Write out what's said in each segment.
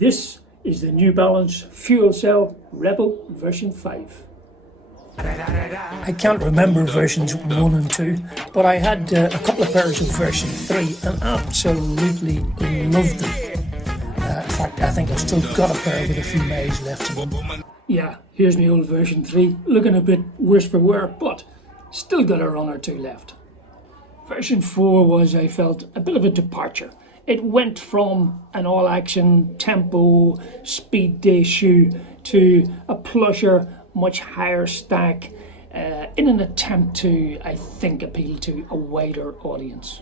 This is the New Balance Fuel Cell Rebel version 5. I can't remember versions 1 and 2, but I had a couple of pairs of version 3 and absolutely loved them. In fact, I think I've still got a pair with a few miles left in them. Yeah, here's my old version 3, looking a bit worse for wear, but still got a run or two left. Version 4 was, I felt, a bit of a departure. It went from an all-action, tempo, speed day shoe to a plusher, much higher stack, in an attempt to, I think, appeal to a wider audience.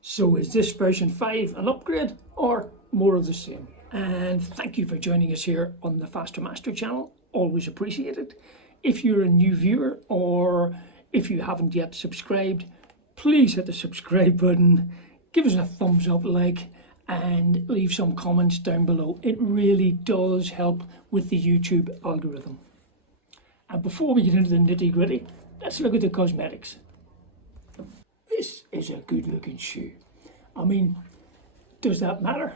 So is this version 5 an upgrade or more of the same? And thank you for joining us here on the Faster Master channel, always appreciated. If you're a new viewer or if you haven't yet subscribed, please hit the subscribe button, give us a thumbs up, like, and leave some comments down below. It really does help with the YouTube algorithm. And before we get into the nitty gritty, let's look at the cosmetics. This is a good looking shoe. I mean, does that matter?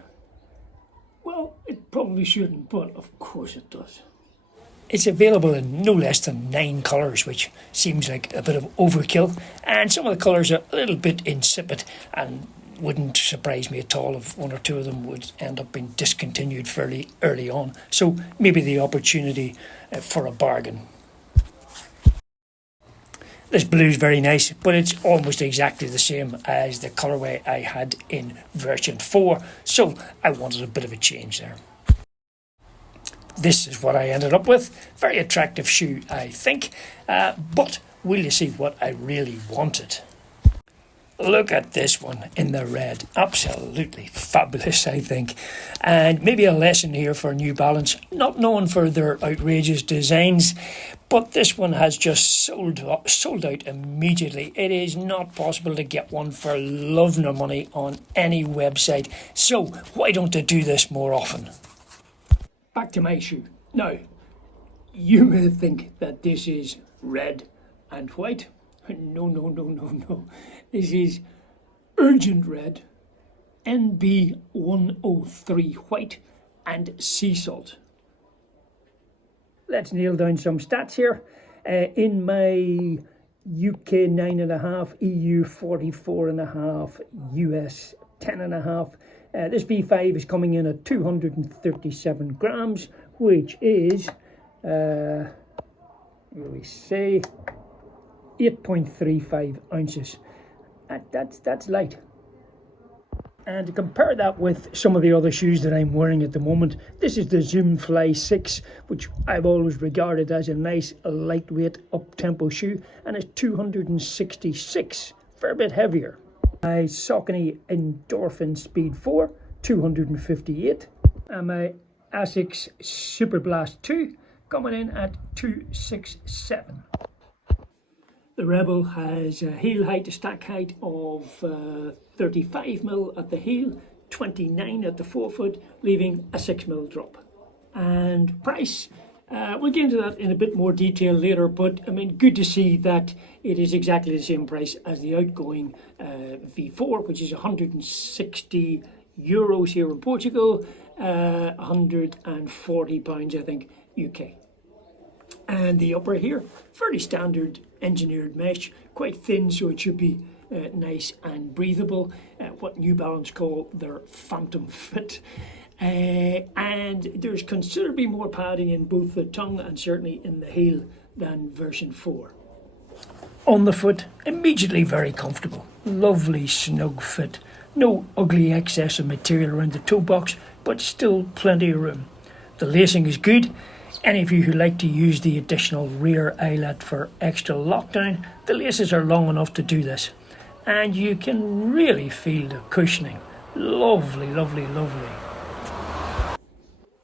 Well, it probably shouldn't, but of course it does. It's available in no less than 9 colours, which seems like a bit of overkill, and some of the colours are a little bit insipid, and wouldn't surprise me at all if 1 or 2 of them would end up being discontinued fairly early on. So maybe the opportunity for a bargain. This blue is very nice, but it's almost exactly the same as the colourway I had in version 4, so I wanted a bit of a change there. This is what I ended up with. Very attractive shoe, I think, but will you see what I really wanted? Look at this one in the red. Absolutely fabulous, I think. And maybe a lesson here for New Balance, not known for their outrageous designs, but this one has just sold out immediately. It is not possible to get one for love nor money on any website. So why don't they do this more often? Back to my shoe. Now, you may think that this is red and white. No. This is Urgent Red, NB103 white, and sea salt. Let's nail down some stats here. In my UK 9.5, EU 44.5, US 10.5. This V5 is coming in at 237 grams, which is, what do we say, 8.35 ounces. That's light. And to compare that with some of the other shoes that I'm wearing at the moment, this is the Zoom Fly 6, which I've always regarded as a nice lightweight up-tempo shoe, and it's 266, fair bit heavier. My Saucony Endorphin Speed 4, 258, and my ASICS Superblast 2 coming in at 267. The Rebel has a heel height to stack height of 35mm at the heel, 29 at the forefoot, leaving a 6mm drop. And price, we'll get into that in a bit more detail later, but I mean, good to see that it is exactly the same price as the outgoing V4, which is 160 euros here in Portugal, £140, I think, UK. And the upper here, fairly standard engineered mesh, quite thin, so it should be nice and breathable, what New Balance call their phantom fit. And there's considerably more padding in both the tongue and certainly in the heel than version 4. On the foot, immediately very comfortable, lovely snug fit, no ugly excess of material around the toe box, but still plenty of room. The lacing is good. Any of you who like to use the additional rear eyelet for extra lockdown, the laces are long enough to do this. And you can really feel the cushioning. Lovely, lovely, lovely.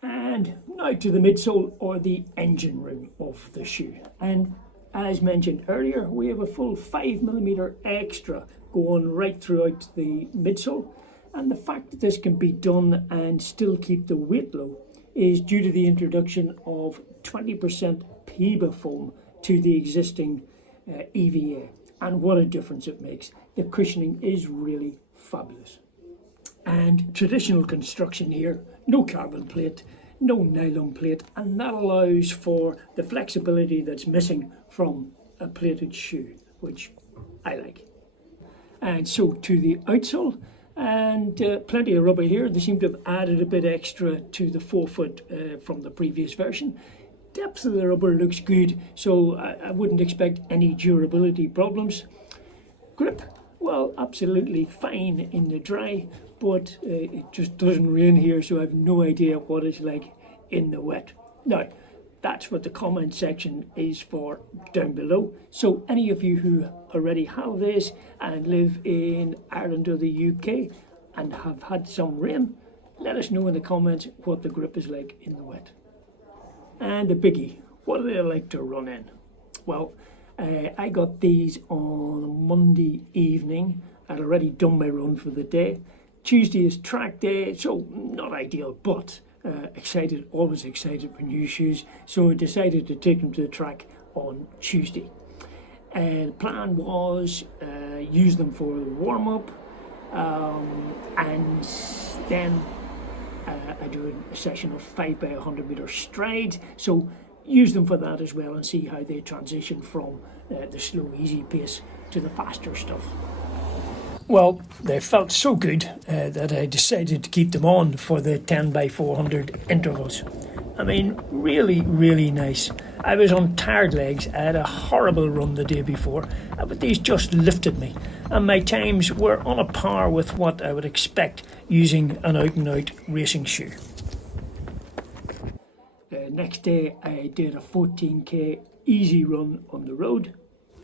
And now to the midsole, or the engine room of the shoe. And as mentioned earlier, we have a full 5mm extra going right throughout the midsole. And the fact that this can be done and still keep the weight low is due to the introduction of 20% PEBA foam to the existing EVA. And what a difference it makes. The cushioning is really fabulous. And traditional construction here, no carbon plate, no nylon plate, and that allows for the flexibility that's missing from a plated shoe, which I like. And so to the outsole, and plenty of rubber here. They seem to have added a bit extra to the forefoot from the previous version. Depth of the rubber looks good, so I wouldn't expect any durability problems. Grip, well, absolutely fine in the dry, but it just doesn't rain here, so I have no idea what it's like in the wet. Now, that's what the comment section is for down below. So any of you who already have this and live in Ireland or the UK and have had some rain, let us know in the comments what the grip is like in the wet. And the biggie, what do they like to run in? Well, I got these on Monday evening. I'd already done my run for the day. Tuesday is track day, so not ideal, but excited, always excited for new shoes, so I decided to take them to the track on Tuesday. The plan was use them for the warm-up, and then I do a session of 5 by 100 meter stride, so use them for that as well and see how they transition from the slow easy pace to the faster stuff. Well, they felt so good that I decided to keep them on for the 10 by 400 intervals. I mean, really, really nice. I was on tired legs. I had a horrible run the day before, but these just lifted me. And my times were on a par with what I would expect using an out-and-out racing shoe. Next day, I did a 14k easy run on the road.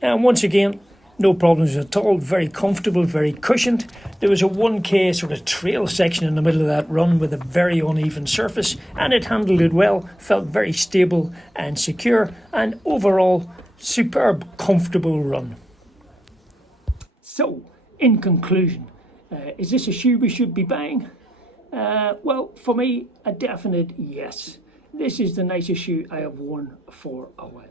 And once again, no problems at all, very comfortable, very cushioned. There was a 1k sort of trail section in the middle of that run with a very uneven surface, and it handled it well, felt very stable and secure, and overall, superb, comfortable run. So, in conclusion, is this a shoe we should be buying? Well, for me, a definite yes. This is the nicest shoe I have worn for a while.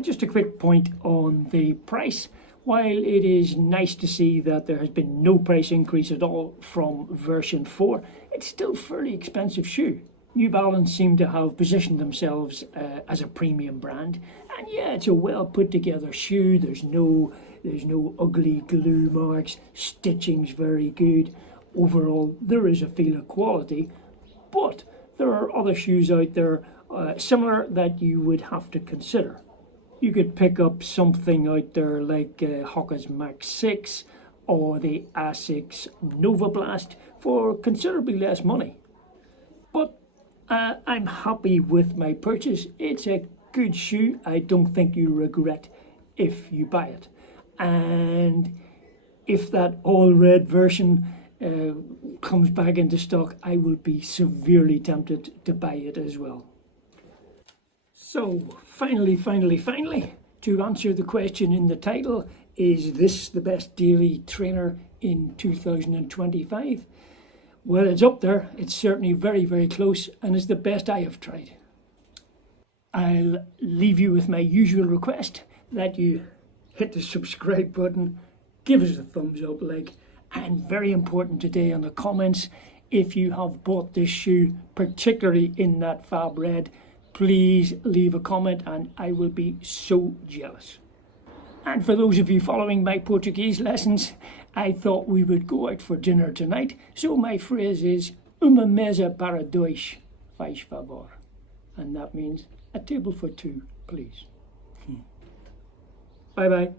Just a quick point on the price. While it is nice to see that there has been no price increase at all from version 4, it's still a fairly expensive shoe. New Balance seem to have positioned themselves as a premium brand, and yeah, it's a well put together shoe. There's no ugly glue marks, stitching's very good. Overall, there is a feel of quality, but there are other shoes out there similar that you would have to consider. You could pick up something out there like Hoka's Max 6 or the ASICS Superblast for considerably less money. But I'm happy with my purchase. It's a good shoe. I don't think you regret if you buy it. And if that all red version comes back into stock, I will be severely tempted to buy it as well. So, finally, to answer the question in the title, is this the best daily trainer in 2025? Well, it's up there. It's certainly very, very close, and it's the best I have tried. I'll leave you with my usual request that you hit the subscribe button, give us a thumbs up, and very important today on the comments, if you have bought this shoe, particularly in that fab red, please leave a comment and I will be so jealous. And for those of you following my Portuguese lessons, I thought we would go out for dinner tonight, so my phrase is uma mesa para dois, faz favor. And that means a table for two, please. Bye bye.